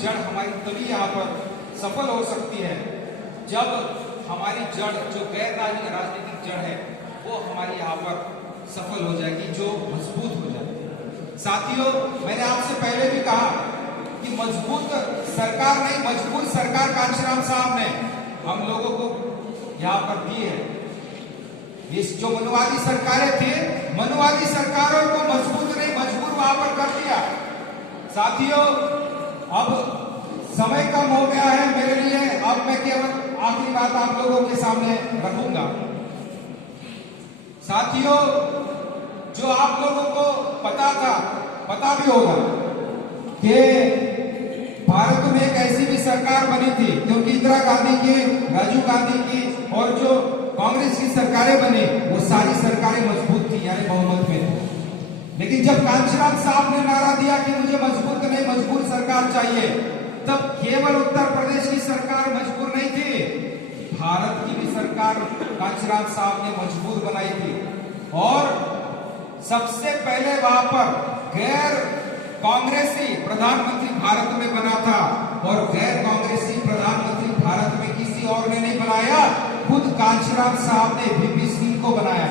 जड़ हमारी तभी यहाँ पर सफल हो सकती है जब हमारी जड़ जो गैर राजनीतिक जड़ है वो हमारी यहाँ पर सफल हो जाएगी, जो मजबूत हो जाएगी। साथियों, मैंने आपसे पहले भी कहा कि मजबूत सरकार नहीं, मजबूत सरकार कांशीराम साहब ने हम लोगों को यहाँ पर दी है। इस जो मनुवादी सरकारें थी, मनुवादी सरकारों को मजबूत नहीं मजबूर वहां पर कर दिया। साथियों, अब समय कम हो गया है मेरे लिए, अब मैं केवल आखिरी बात आप लोगों के सामने रखूंगा। साथियों, जो आप लोगों को पता भी होगा कि भारत में एक ऐसी भी सरकार बनी थी, क्योंकि इंदिरा गांधी की, राजीव गांधी की और जो कांग्रेस की सरकारें बनी वो सारी सरकारें मजबूत थी, यानी बहुमत में थी। लेकिन जब कांशीराम साहब ने नारा दिया कि मुझे मजबूत नहीं मजबूत सरकार चाहिए, तब केवल उत्तर प्रदेश की सरकार मजबूर नहीं थी, भारत की भी सरकार कांशीराम साहब ने मजबूर बनाई थी। और सबसे पहले वहां पर गैर कांग्रेसी प्रधानमंत्री भारत में बना था, और गैर कांग्रेसी प्रधानमंत्री भारत में किसी और ने नहीं बनाया, खुद कांशीराम साहब ने वीपी सिंह को बनाया।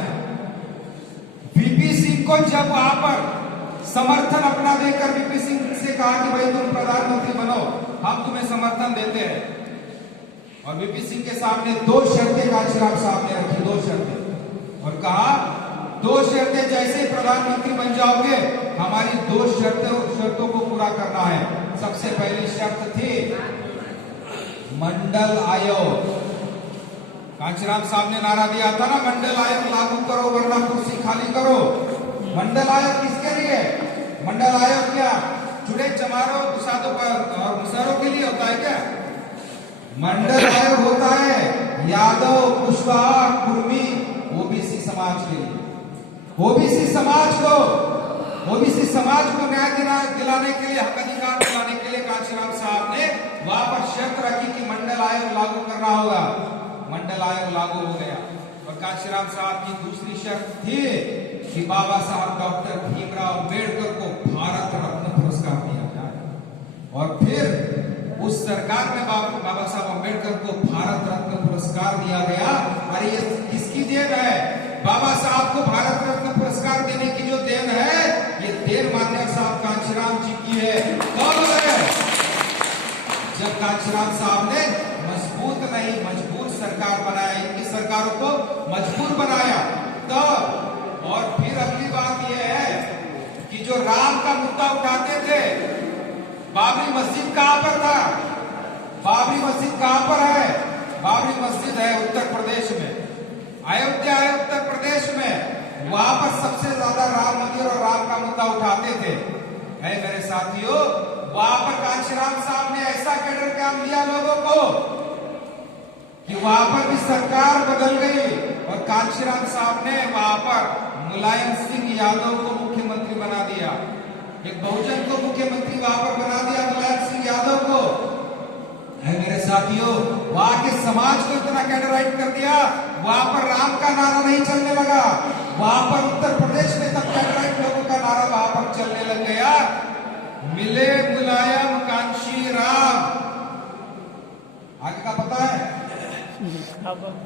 वीपी सिंह को जब वहां पर समर्थन अपना देकर वीपी सिंह से कहा कि भाई तुम प्रधानमंत्री बनो, हम तुम्हें समर्थन देते हैं, और वीपी सिंह के सामने दो शर्तें कांशीराम साहब ने रखी, दो शर्तें, और कहा दो शर्तें जैसे प्रधानमंत्री बन जाओगे हमारी दो शर्तों को पूरा करना है। सबसे पहली शर्त थी मंडल आयोग। कांशीराम साहब ने नारा दिया था ना, मंडल आयोग लागू करो वरना कुर्सी खाली करो। मंडल आयोग किसके लिए? मंडल आयोग क्या चुड़े चमारों दुसादों और मुसहरों के लिए होता है क्या? मंडल आयोग होता है यादव, कुशवाहा, कुर्मी, ओबीसी समाज के लिए। ओबीसी समाज को न्याय दिलाने के लिए, हक अधिकार दिलाने के लिए कांशीराम साहब ने वहां पर शर्त रखी कि मंडल आयोग लागू करना होगा। मंडल आयोग लागू हो गया। और कांशीराम साहब की दूसरी शर्त थी कि बाबा साहब डॉक्टर भीमराव अम्बेडकर को भारत रत्न पुरस्कार दिया जाए। और फिर उस सरकार में बाबा साहब अम्बेडकर को भारत रत्न पुरस्कार दिया गया। अरे ये किसकी देन है? बाबा साहब को भारत रत्न पुरस्कार देने की जो देन है, ये देन मान्य साहब कांशीराम जी की है। कब है? जब कांशीराम साहब ने मजबूत नहीं मजबूर सरकार बनाया, इनकी सरकारों को मजबूर बनाया तब। और फिर अगली बात यह है कि जो राम का मुद्दा उठाते थे, बाबरी मस्जिद कहां पर था? बाबरी मस्जिद कहां पर है? बाबरी मस्जिद है उत्तर प्रदेश में, अयोध्या है उत्तर प्रदेश में। वहां पर सबसे ज्यादा राम मंदिर और राम का मुद्दा उठाते थे। है मेरे साथियों, वहां पर कांशीराम साहब ने ऐसा कैडर काम दिया लोगों को कि वहां पर भी सरकार बदल गई, और कांशीराम साहब ने वहां पर मुलायम सिंह यादव को मुख्यमंत्री बना दिया। एक बहुजन को मुख्यमंत्री वहां पर बना दिया, मुलायम सिंह यादव को। है मेरे साथियों, वहां के समाज को इतना कैडराइट कर दिया, वहां पर राम का नारा नहीं चलने लगा। वहां पर उत्तर प्रदेश में तब कैडराइट लोगों का नारा वहां पर चलने लग गया, मिले मुलायम कांशीराम। आगे का पता है?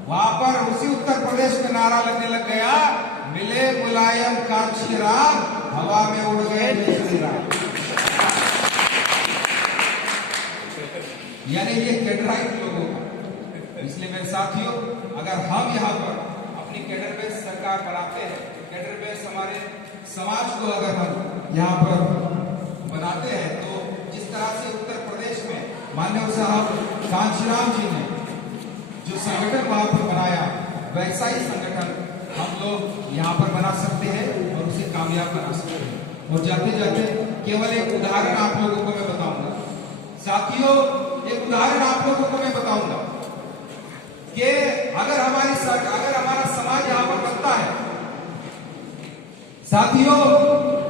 वहां पर उसी उत्तर प्रदेश में नारा लगने लग गया, मिले मुलायम कांशीराम, हवा में उड़ गए श्री राम। यानी ये कैडराइट लोगों का। इसलिए मेरे साथियों, अगर हम यहाँ पर अपनी कैडर बेस सरकार बनाते हैं, कैडर बेस हमारे समाज को अगर हम यहाँ पर बनाते हैं, तो जिस तरह से उत्तर प्रदेश में माननीय साहब कांशीराम जी ने जो संगठन वहां पर बनाया, वैसा ही संगठन हम लोग यहाँ पर बना सकते हैं और उसे कामयाब बना सकते हैं। और जाते जाते केवल एक उदाहरण आप लोगों को मैं बताऊंगा। साथियों, एक उदाहरण आप लोगों को मैं बताऊंगा कि अगर हमारा समाज यहां पर बनता है। साथियों,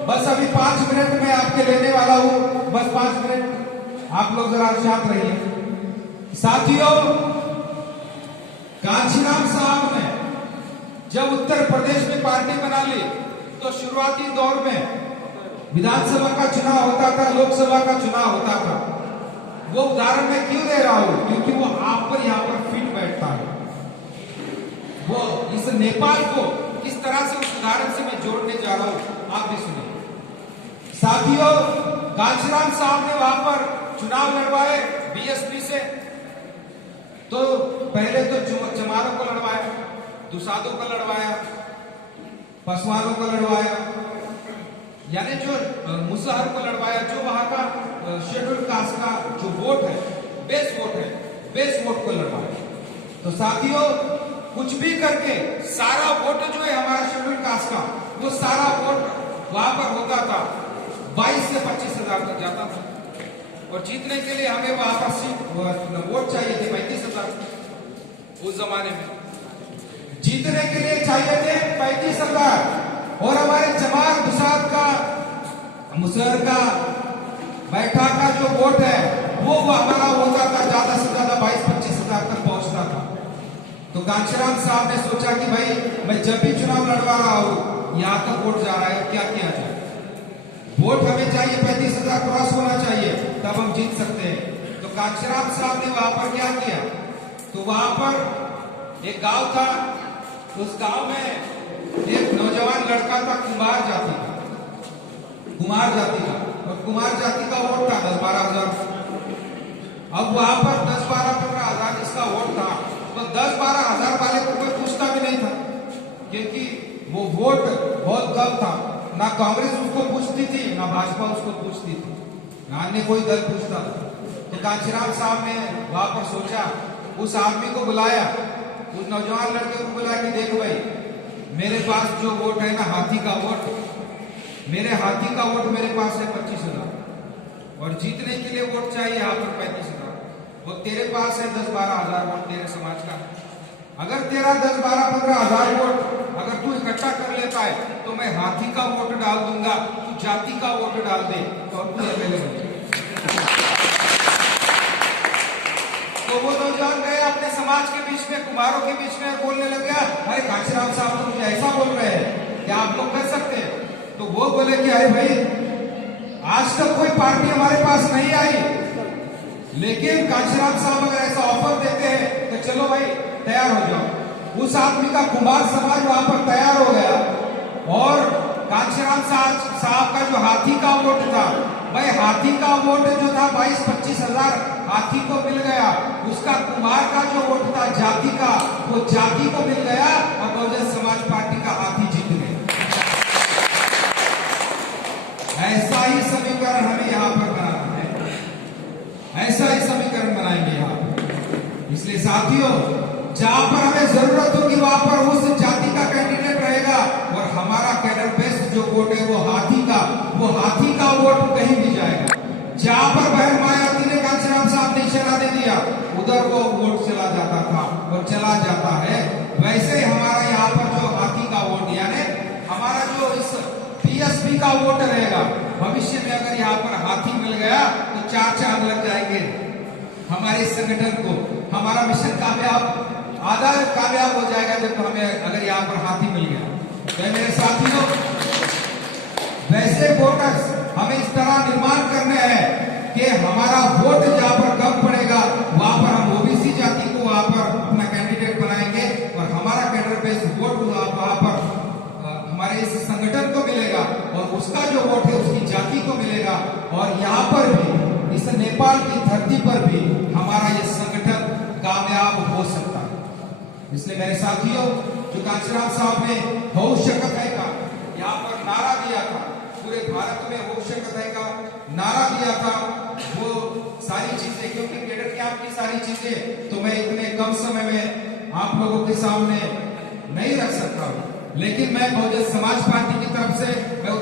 बस अभी 5 मिनट में आपके लेने वाला हूं, बस 5 मिनट आप लोग जरा शांत रहिए। साथियों, कांशीराम साहब ने जब उत्तर प्रदेश में पार्टी बना ली, तो शुरुआती दौर में विधानसभा का चुनाव होता था, लोकसभा का चुनाव होता था। वो उदाहरण मैं क्यों दे रहा हूं, क्योंकि वो आप पर यहां पर फिट बैठता है। वो इस नेपाल को किस तरह से उस उदाहरण से मैं जोड़ने जा रहा हूं, आप भी सुनिए। साथियों, कांशीराम साहब ने वहां पर चुनाव लड़वाए बीएसपी से, तो पहले तो चमारों को लड़वाया, दुसादों को लड़वाया, पसवानों को लड़वाया, यानी जो मुसहर को लड़वाया, जो वहां का शेड्यूल कास्ट का जो वोट है, बेस वोट है, बेस वोट को लड़वाया। तो साथियों, कुछ भी करके सारा वोट जो है हमारा शेड्यूल कास्ट का, वो सारा वोट वहां पर होता था, 22 से 25 हजार तक जाता था। और जीतने के लिए हमें वहां पर सीट वोट चाहिए थे 35,000 उस जमाने में। जीतने के लिए चाहिए थे 35,000, और हमारे चमार दुसाद का, मुसहर का, बैठा का जो वोट है वो हमारा होता था ज्यादा से ज्यादा 22-25 हजार तक पहुंचता था। तो कांशीराम साहब ने सोचा कि भाई मैं जब भी चुनाव लड़वा रहा हूं, यहां तक वोट जा रहा है, क्या किया जाए। वोट हमें चाहिए 35,000 क्रॉस होना चाहिए, तब हम जीत सकते हैं। तो कांशीराम साहब ने वहां पर क्या किया, तो वहां पर एक गांव था, उस गांव में एक नौजवान लड़का था, कुमार जाति का, कुमार जाति का, और कुमार जाति का वोट था 10-12 हजार। अब वहां पर 10-12-15 हजार इसका वोट था, तो 10-12 हजार वाले को कोई पूछता भी नहीं था, क्योंकि वो वोट बहुत कम था। ना कांग्रेस उसको पूछती थी, ना भाजपा उसको पूछती थी, ना अन्य कोई दल पूछता था। तो कांशीराम साहब ने वहां पर सोचा, उस आदमी को बुलाया, उस नौजवान लड़के को बुलाया कि देख भाई, मेरे पास जो वोट है ना, हाथी का वोट, मेरे हाथी का वोट मेरे पास है 25,000, और जीतने के लिए वोट चाहिए यहाँ पर 35,000। वो तेरे पास है 10-12 हजार वोट तेरे समाज का। अगर तेरा 10-12-15 हजार वोट अगर तू इकट्ठा कर लेता है, तो मैं हाथी का वोट डाल दूंगा, तू जाति का वोट डाल दे, तो तू एमएलए बन जाए। तो वो नौजवान गए अपने समाज के बीच में, कुमारों के बीच में, बोलने लग गया, अरे कांशीराम साहब तो मुझे ऐसा बोल रहे हैं, क्या आप लोग कर सकते हैं? तो वो बोले कि अरे भाई, आज तक कोई पार्टी हमारे पास नहीं आई, लेकिन कांशीराम साहब अगर ऐसा ऑफर देते हैं तो चलो भाई तैयार हो जाओ। उस आदमी का कुमार समाज वहां पर तैयार हो गया, और कांशीराम साहब का जो हाथी का वोट था, भाई हाथी का वोट जो था 22-25 हजार हाथी को मिल गया। उसका कुमार का जो वोट था जाति का, वो जाति को मिल गया, और बहुजन समाज पार्टी का हाथी जीत गया। ऐसा ही समीकरण हमें यहाँ पर बनाना है, ऐसा ही समीकरण बनाएंगे यहाँ पर। इसलिए साथियों, जहां पर हमें जरूरत होगी वहां पर उस जाति का कैंडिडेट रहेगा, और हमारा कैडर बेस्ट जो वोट है वो हाथी का वोट कहीं भी जाएगा। जहां पर बहन मायावती ने कांशीराम साहब ने इशारा दे दिया, उधर वो वोट चला जाता था और चला जाता है। वैसे ही हमारा यहाँ पर जो हाथी का वोट, यानी हमारा जो इस बीएसपी का वोट रहेगा, भविष्य में अगर यहाँ पर हाथी मिल गया तो 4 चांद लग जाएंगे हमारे संगठन को। हमारा मिशन आधा कामयाब हो जाएगा जब हमें अगर यहाँ पर हाथी मिल गया। तो मेरे साथियों, वैसे वोटर्स हमें इस तरह निर्माण करने हैं कि हमारा वोट जहाँ पर कम पड़ेगा वहां पर हम ओबीसी जाति को वहां पर अपना कैंडिडेट बनाएंगे, और हमारा कैडर बेस वोट वहां पर हमारे इस संगठन को मिलेगा, और उसका जो वोट है उसकी जाति को मिलेगा। और यहाँ पर भी, इस नेपाल की धरती पर भी हमारा ये संगठन कामयाब हो सकता है। इसलिए मेरे साथियों, जो कांशीराम साहब ने हो शकत है का यहाँ पर नारा दिया था, पूरे भारत में हो शकत है का नारा दिया था, वो सारी चीजें, क्योंकि कैडर कैंप की सारी चीजें तो मैं इतने कम समय में आप लोगों के सामने नहीं रख सकता हूँ, लेकिन मैं बहुजन समाज पार्टी की तरफ से मैं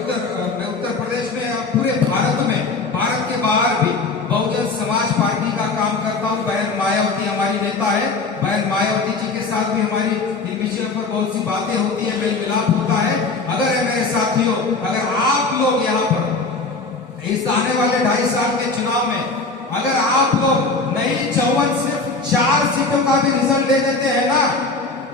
उत्तर प्रदेश में, पूरे भारत में, भारत के बाहर भी बहुजन समाज पार्टी का काम करता हूँ। बहन मायावती हमारी नेता है, बहन मायावती जी के साथ भी हमारी इन विषयों पर बहुत सी बातें होती है, मेल मिलाप होता है। अगर मेरे साथियों, अगर आप लोग यहाँ पर इस आने वाले 2.5 साल के चुनाव में अगर आप लोग नहीं 54 सिर्फ 4 सीटों का भी रिजल्ट ले देते हैं ना,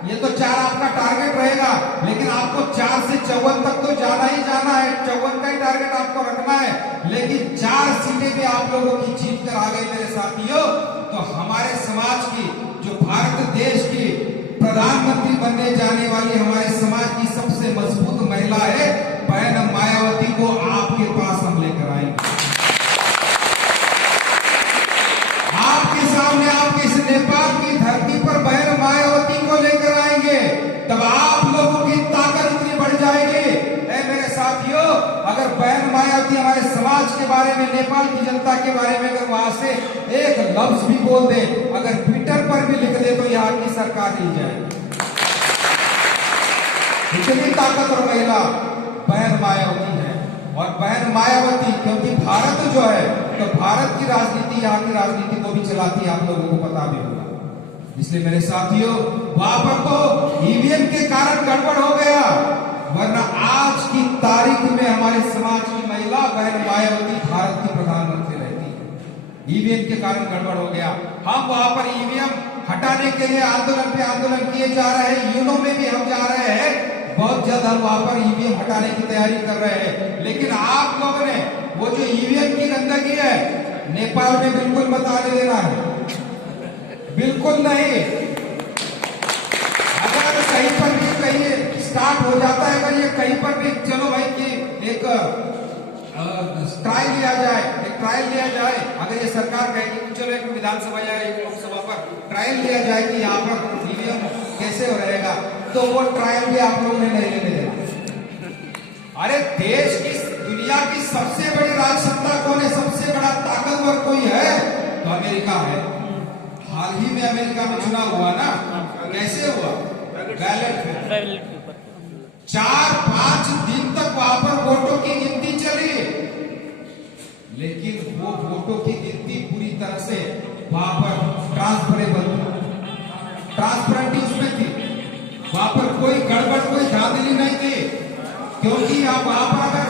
ये तो 4 आपका टारगेट रहेगा, लेकिन आपको 4 से 54 तक तो जाना ही जाना है, 54 का ही टारगेट आपको रखना है। लेकिन 4 सीटें भी आप लोगों की जीत कर आ गई मेरे साथ। हमारे समाज की, जो भारत देश की प्रधानमंत्री बनने जाने वाली हमारे समाज की सबसे मजबूत महिला है बहन मायावती को आपके पास हम लेकर आएंगे। आपके सामने, आपके इस नेपाल की धरती पर बहन मायावती को लेकर आएंगे, तब आप लोगों की ताकत इतनी बढ़ जाएगी। मेरे साथियों, अगर बहन मायावती हमारे समाज के बारे में, नेपाल की जनता के बारे में अगर वहां से एक लफ्ज भी बोल दे, अगर ट्विटर पर भी लिख दे, तो यहाँ की सरकार हिल जाएगी। इतनी ताकतवर महिला बहन मायावती है। और बहन मायावती, क्योंकि भारत जो है, तो भारत की राजनीति, यहाँ की राजनीति को भी चलाती है, आप लोगों को पता भी होगा। इसलिए मेरे साथियों, वहां पर तो ईवीएम के कारण गड़बड़ हो गया, वरना आज की तारीख में हमारे समाज की महिला बहन मायावती भारत की प्रधानमंत्री रहती है। ईवीएम के कारण गड़बड़ हो गया। हम वहां पर ईवीएम हटाने के लिए आंदोलन पे आंदोलन किए जा रहे हैं, यूनो में भी हम जा रहे हैं, बहुत जल्द हम वहां पर ईवीएम हटाने की तैयारी कर रहे हैं। लेकिन आप लोगों ने वो जो ईवीएम की गंदगी है, नेपाल में बिल्कुल मत आने देना है, बिल्कुल नहीं। अगर कहीं पर भी कहीं स्टार्ट हो जाता है, अगर ये कहीं पर भी, चलो भाई कि एक ट्रायल लिया जाए, अगर ये सरकार कहेगी कि चलो एक विधानसभा या एक लोकसभा पर ट्रायल लिया जाए कि यहाँ पर ईवीएम कैसे रहेगा, तो वो ट्रायल भी आप लोगों ने नहीं लेने देना। अरे देश की, दुनिया की सबसे बड़ी राजसत्ता कौन है, सबसे बड़ा ताकतवर कोई है, तो अमेरिका है। हाल ही में अमेरिका में चुनाव हुआ ना, कैसे हुआ? बैलेट में 4-5 दिन तक वहां पर वोटों की गिनती चली, लेकिन वो वोटों की गिनती पूरी तरह से वहां पर ट्रांसपेरेंटी उसमें थी, वहां पर कोई गड़बड़, कोई धांधली नहीं थी। क्योंकि आप वहां पर अगर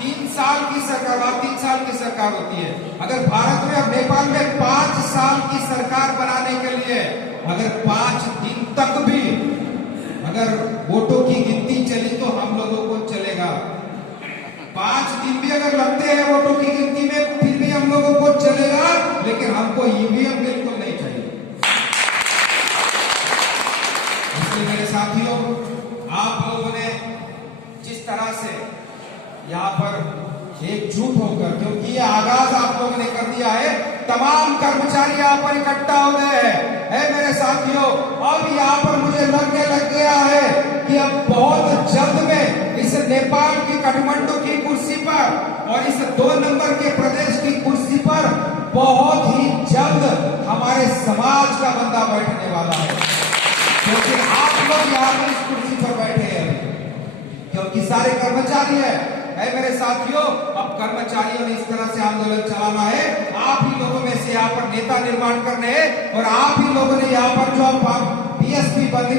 3 साल की सरकार, 3 साल की सरकार होती है, अगर भारत में और नेपाल में 5 साल की सरकार बनाने के लिए अगर 5 दिन तक भी अगर वोटों की गिनती चली, तो हम लोगों को चलेगा। 5 दिन भी अगर लगते हैं वोटों की गिनती में, फिर भी हम लोगों को चलेगा, लेकिन हमको ईवीएम बिल्कुल नहीं चाहिए। इसलिए मेरे साथियों, आप लोगों ने जिस तरह से यहाँ पर एकजुट होकर, क्योंकि ये आगाज आप लोगों ने कर दिया है, तमाम कर्मचारी यहाँ पर इकट्ठा हो गए हैं। मेरे साथियों, अब यहाँ पर मुझे लगने लग गया है कि अब बहुत जल्द में इस नेपाल की काठमांडू की कुर्सी पर और इस 2 नंबर के प्रदेश की कुर्सी पर बहुत ही जल्द हमारे समाज का बंदा बैठने वाला है। क्योंकि आप लोग यहाँ पर इस कुर्सी पर बैठे हैं, क्योंकि सारे कर्मचारी है मेरे साथियों। अब कर्मचारियों ने इस तरह से आंदोलन चलाना है, आप ही लोगों में से यहाँ पर नेता निर्माण करने हैं, और आप ही लोगों ने यहाँ पर जो बीएसपी बंदी